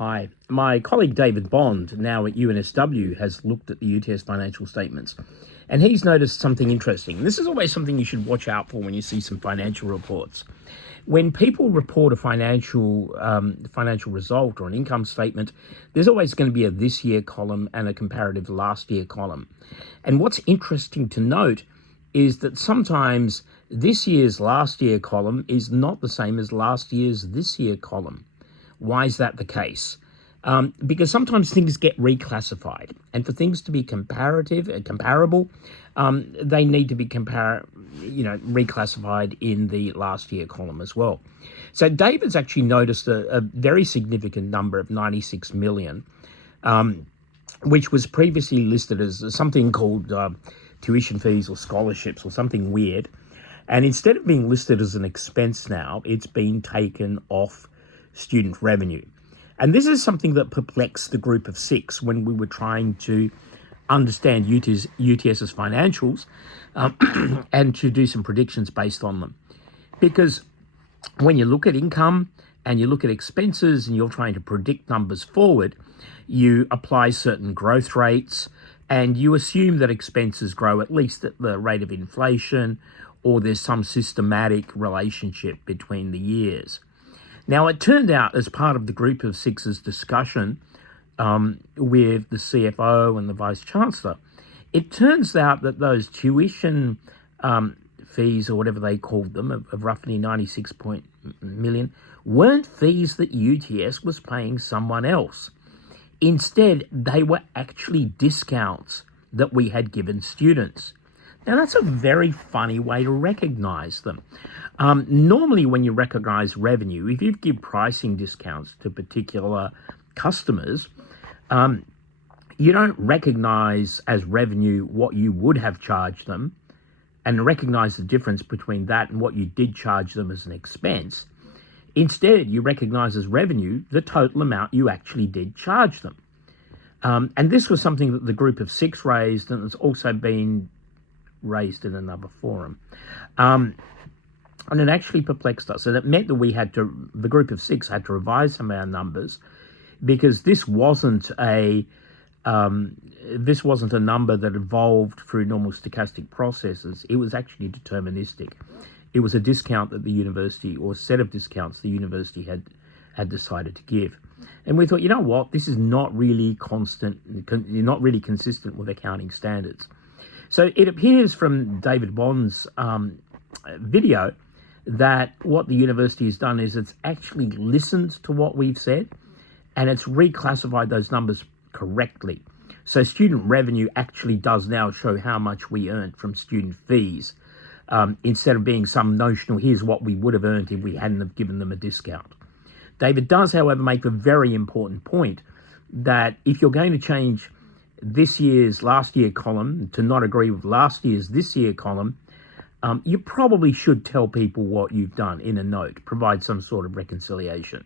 Hi. My colleague David Bond, now at UNSW, has looked at the UTS financial statements, and he's noticed something interesting. This is always something you should watch out for when you see some financial reports. When people report a financial result or an income statement, there's always going to be a this year column and a comparative last year column. And what's interesting to note is that sometimes this year's last year column is not the same as last year's this year column. Why is that the case? Because sometimes things get reclassified, and for things to be comparative and comparable, they need to be reclassified in the last year column as well. So David's actually noticed a very significant number of 96 million, which was previously listed as something called tuition fees or scholarships or something weird. And instead of being listed as an expense now, it's been taken off student revenue. And this is something that perplexed the group of six when we were trying to understand UTS's financials and to do some predictions based on them. Because when you look at income and you look at expenses and you're trying to predict numbers forward, you apply certain growth rates and you assume that expenses grow at least at the rate of inflation, or there's some systematic relationship between the years. Now, it turned out as part of the group of six's discussion with the CFO and the Vice Chancellor, it turns out that those tuition fees, or whatever they called them, of roughly 96 million, weren't fees that UTS was paying someone else. Instead, they were actually discounts that we had given students. Now, that's a very funny way to recognize them. Normally, when you recognize revenue, if you give pricing discounts to particular customers, you don't recognize as revenue what you would have charged them and recognize the difference between that and what you did charge them as an expense. Instead, you recognize as revenue the total amount you actually did charge them. And this was something that the group of six raised, and it's also been raised in another forum. And it actually perplexed us. And it meant that the group of six had to revise some of our numbers, because this wasn't a number that evolved through normal stochastic processes. It was actually deterministic. It was a discount that the university, or set of discounts the university had decided to give. And we thought, you know what, this is not really not really consistent with accounting standards. So it appears from David Bond's video that what the university has done is it's actually listened to what we've said and it's reclassified those numbers correctly. So student revenue actually does now show how much we earned from student fees, instead of being some notional, here's what we would have earned if we hadn't have given them a discount. David does, however, make a very important point that if you're going to change this year's last year column to not agree with last year's this year column, you probably should tell people what you've done in a note, provide some sort of reconciliation.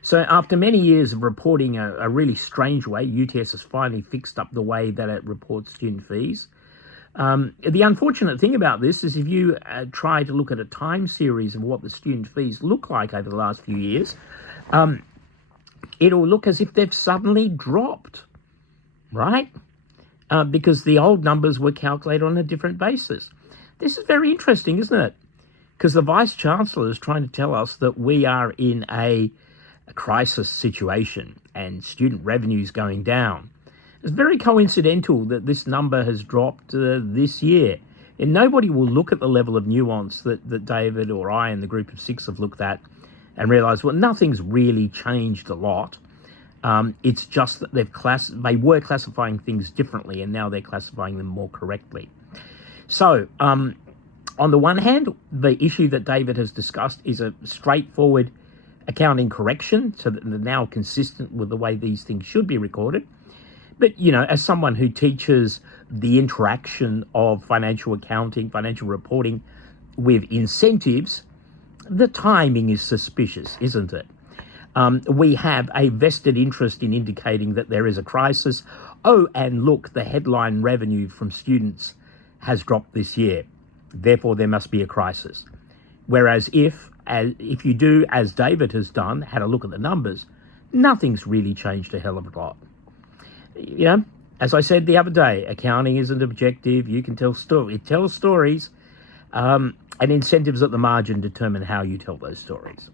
So after many years of reporting a really strange way, UTS has finally fixed up the way that it reports student fees. The unfortunate thing about this is if you try to look at a time series of what the student fees look like over the last few years, it'll look as if they've suddenly dropped, right? Because the old numbers were calculated on a different basis. This is very interesting, isn't it? Because the Vice Chancellor is trying to tell us that we are in a crisis situation and student revenue is going down. It's very coincidental that this number has dropped this year. And nobody will look at the level of nuance that David or I and the group of six have looked at and realize, well, nothing's really changed a lot. It's just that they were classifying things differently and now they're classifying them more correctly. So, on the one hand, the issue that David has discussed is a straightforward accounting correction, so that they're now consistent with the way these things should be recorded. But, as someone who teaches the interaction of financial accounting, financial reporting with incentives, the timing is suspicious, isn't it? We have a vested interest in indicating that there is a crisis. Oh, and look, the headline revenue from students has dropped this year. Therefore, there must be a crisis. Whereas if you do, as David has done, had a look at the numbers, nothing's really changed a hell of a lot. You know, as I said the other day, accounting isn't objective. You can tell it tells stories, and incentives at the margin determine how you tell those stories.